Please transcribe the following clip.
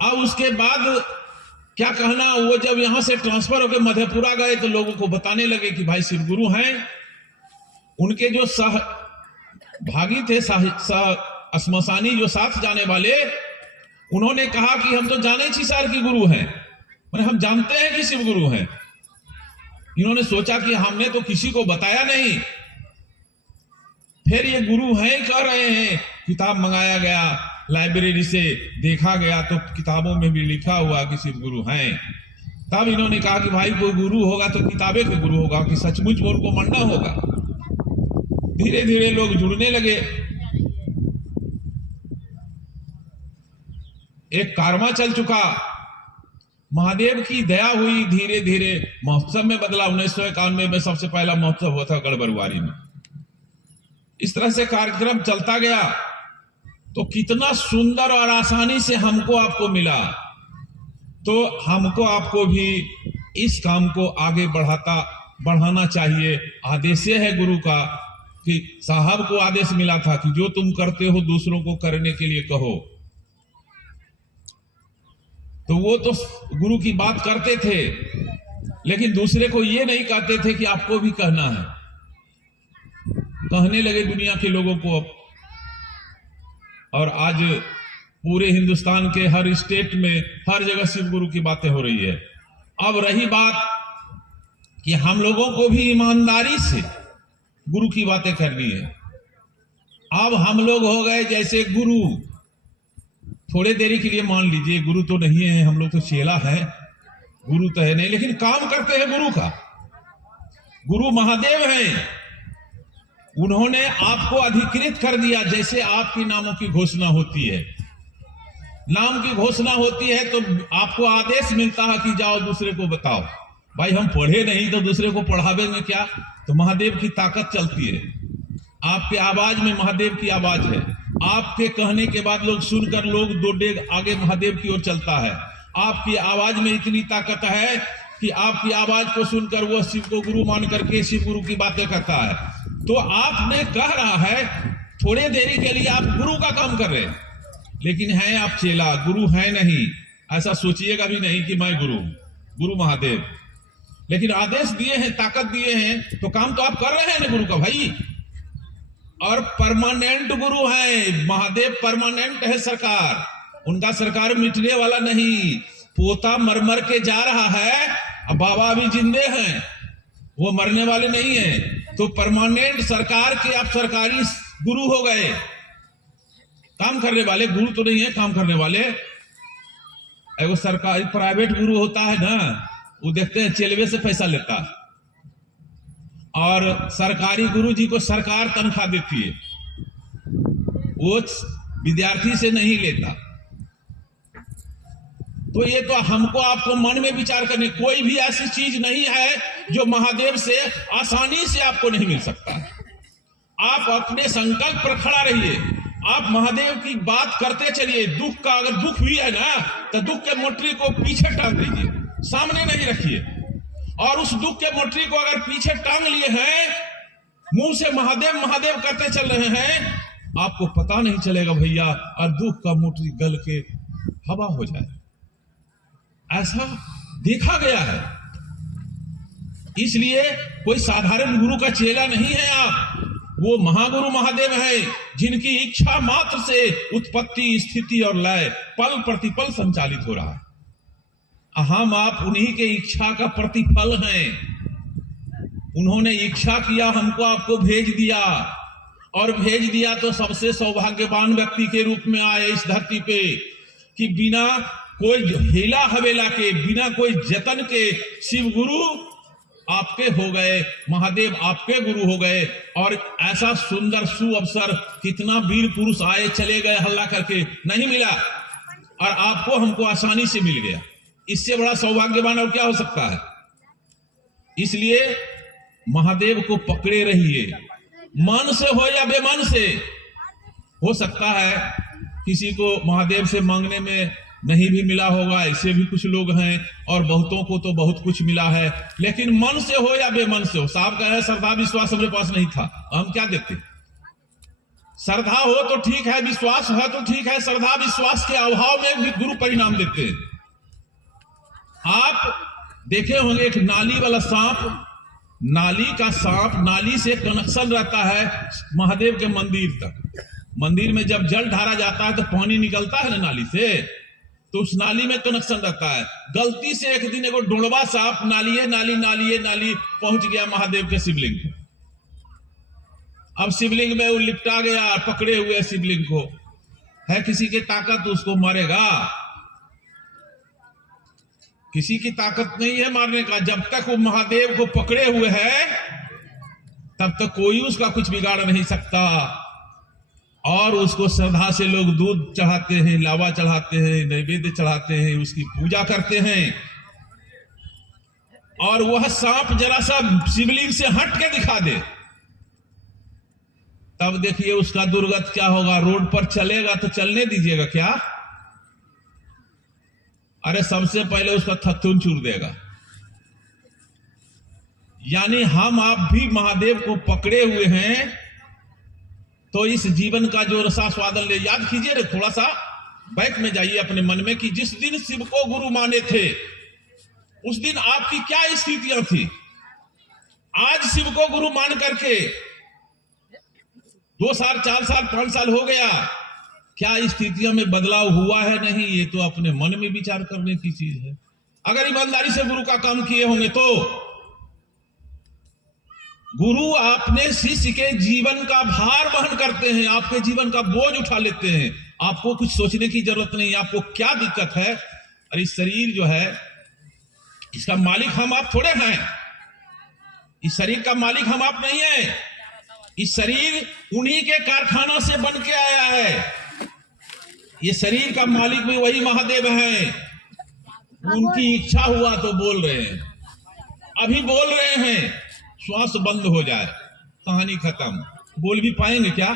अब उसके बाद क्या कहना, वो जब यहां से ट्रांसफर होकर मधेपुरा गए तो लोगों को बताने लगे कि भाई शिव गुरु हैं। उनके जो सह भागी थे, श्मशानी जो साथ जाने वाले, उन्होंने कहा कि हम तो जाने छिसार की गुरु हैं, मैंने हम जानते हैं कि शिव गुरु हैं। इन्होंने सोचा कि हमने तो किसी को बताया नहीं, फिर ये गुरु हैं कह रहे हैं। किताब मंगाया गया लाइब्रेरी से, देखा गया तो किताबों में भी लिखा हुआ कि शिव गुरु हैं। तब इन्होंने कहा कि भाई कोई गुरु होगा तो किताबें के गुरु होगा कि सचमुच में उनको मानना होगा। धीरे धीरे लोग जुड़ने लगे। एक कारवां चल चुका, महादेव की दया हुई, धीरे धीरे महोत्सव में बदला। 1991 में सबसे पहला महोत्सव हुआ था गढ़बरुआरी में। इस तरह से कार्यक्रम चलता गया तो कितना सुंदर और आसानी से हमको आपको मिला। तो हमको आपको भी इस काम को आगे बढ़ाना चाहिए। आदेश है गुरु का कि साहब को आदेश मिला था कि जो तुम करते हो दूसरों को करने के लिए कहो। तो वो तो गुरु की बात करते थे, लेकिन दूसरे को ये नहीं कहते थे कि आपको भी कहना है। कहने लगे दुनिया के लोगों को। और आज पूरे हिंदुस्तान के हर स्टेट में हर जगह शिव गुरु की बातें हो रही है। अब रही बात कि हम लोगों को भी ईमानदारी से गुरु की बातें करनी है। अब हम लोग हो गए जैसे गुरु, थोड़े देरी के लिए मान लीजिए गुरु तो नहीं है, हम लोग तो चेला है, गुरु तो है नहीं, लेकिन काम करते हैं गुरु का। गुरु महादेव हैं, उन्होंने आपको अधिकृत कर दिया। जैसे आपके नामों की घोषणा होती है, नाम की घोषणा होती है तो आपको आदेश मिलता है कि जाओ दूसरे को बताओ। भाई हम पढ़े नहीं तो दूसरे को पढ़ावेंगे क्या? तो महादेव की ताकत चलती है। आपके आवाज में महादेव की आवाज है। आपके कहने के बाद लोग सुनकर लोग 2 डेग आगे महादेव की ओर चलता है। आपकी आवाज में इतनी ताकत है कि आपकी आवाज को सुनकर वो शिव को गुरु मान करके शिव गुरु की बातें करता है। तो आपने कह रहा है थोड़े देरी के लिए आप गुरु का काम कर रहे हैं, लेकिन हैं आप चेला, गुरु है नहीं। ऐसा सोचिएगा भी नहीं कि मैं गुरु महादेव। लेकिन आदेश दिए हैं, ताकत दिए हैं, तो काम तो आप कर रहे हैं ना गुरु का भाई। और परमानेंट गुरु है महादेव, परमानेंट है सरकार। उनका सरकार मिटने वाला नहीं। पोता मर मर के जा रहा है, अब बाबा अभी जिंदे हैं, वो मरने वाले नहीं है। तो परमानेंट सरकार के आप सरकारी गुरु हो गए, काम करने वाले। गुरु तो नहीं है, काम करने वाले। वो सरकारी प्राइवेट गुरु होता है ना, वो देखते हैं चेलवे से पैसा लेता है, और सरकारी गुरु जी को सरकार तनख्वाह देती है, वो विद्यार्थी से नहीं लेता। तो ये तो हमको आपको मन में विचार करने, कोई भी ऐसी चीज नहीं है जो महादेव से आसानी से आपको नहीं मिल सकता है। आप अपने संकल्प पर खड़ा रहिए, आप महादेव की बात करते चलिए। दुख का अगर दुख भी है ना, तो दुख के मोटरी को पीछे टांग दीजिए, सामने नहीं रखिए। और उस दुख के मोटरी को अगर पीछे टांग लिए हैं, मुंह से महादेव महादेव करते चल रहे हैं, आपको पता नहीं चलेगा भैया, और दुख का मोटरी गल के हवा हो जाए। ऐसा देखा गया है। इसलिए कोई साधारण गुरु का चेला नहीं है आप, वो महागुरु महादेव है, जिनकी इच्छा मात्र से उत्पत्ति स्थिति और लय पल प्रतिपल संचालित हो रहा है। हम आप उन्हीं के इच्छा का प्रतिफल हैं। उन्होंने इच्छा किया, हमको आपको भेज दिया, और भेज दिया तो सबसे सौभाग्यवान व्यक्ति के रूप में आए इस धरती पे, कि बिना कोई हेला हवेला के, बिना कोई जतन के शिव गुरु आपके हो गए, महादेव आपके गुरु हो गए। और ऐसा सुंदर सुअवसर कितना वीर पुरुष आए चले गए हल्ला करके, नहीं मिला, और आपको हमको आसानी से मिल गया। इससे बड़ा सौभाग्यवान और क्या हो सकता है? इसलिए महादेव को पकड़े रहिए, मन से हो या बेमन से। हो सकता है किसी को महादेव से मांगने में नहीं भी मिला होगा, ऐसे भी कुछ लोग हैं, और बहुतों को तो बहुत कुछ मिला है, लेकिन मन से हो या बेमन से हो। साहब का है श्रद्धा विश्वास हमारे पास नहीं था, हम क्या देते? श्रद्धा हो तो ठीक है, विश्वास है तो ठीक है। श्रद्धा विश्वास के अभाव में भी गुरु परिणाम देते हैं। आप देखे होंगे एक नाली वाला सांप, नाली का सांप, नाली से कनेक्शन रहता है महादेव के मंदिर तक। मंदिर में जब जल ढारा जाता है तो पानी निकलता है ना नाली से, तो उस नाली में कनेक्शन रहता है। गलती से एक दिन एगो ढोलवा सांप नाली पहुंच गया महादेव के शिवलिंग। अब शिवलिंग में वो लिपटा गया, पकड़े हुए शिवलिंग को। है किसी की ताकत तो उसको मारेगा? किसी की ताकत नहीं है मारने का। जब तक वो महादेव को पकड़े हुए है तब तक कोई उसका कुछ बिगाड़ नहीं सकता। और उसको श्रद्धा से लोग दूध चढ़ाते हैं, लावा चढ़ाते हैं, नैवेद्य चढ़ाते हैं, उसकी पूजा करते हैं। और वह सांप जरा सा शिवलिंग से हट के दिखा दे, तब देखिए उसका दुर्गत क्या होगा। रोड पर चलेगा तो चलने दीजिएगा क्या? अरे सबसे पहले उसका थथुन चूर देगा। यानी हम आप भी महादेव को पकड़े हुए हैं तो इस जीवन का जो रसास्वादन ले, याद कीजिए रे, थोड़ा सा बैक में जाइए अपने मन में कि जिस दिन शिव को गुरु माने थे उस दिन आपकी क्या स्थितियां थी। आज शिव को गुरु मान करके 2 साल 4 साल 5 साल हो गया, क्या स्थितियों में बदलाव हुआ है? नहीं। ये तो अपने मन में विचार करने की चीज है। अगर ईमानदारी से गुरु का काम किए होंगे तो गुरु अपने शिष्य के जीवन का भार वहन करते हैं, आपके जीवन का बोझ उठा लेते हैं। आपको कुछ सोचने की जरूरत नहीं। आपको क्या दिक्कत है? अरे शरीर जो है इसका मालिक हम आप थोड़े हैं। इस शरीर का मालिक हम आप नहीं है। इस शरीर उन्हीं के कारखाना से बन के आया है। ये शरीर का मालिक भी वही महादेव है। उनकी इच्छा हुआ तो बोल रहे हैं, अभी बोल रहे हैं। श्वास बंद हो जाए, कहानी खत्म। बोल भी पाएंगे क्या?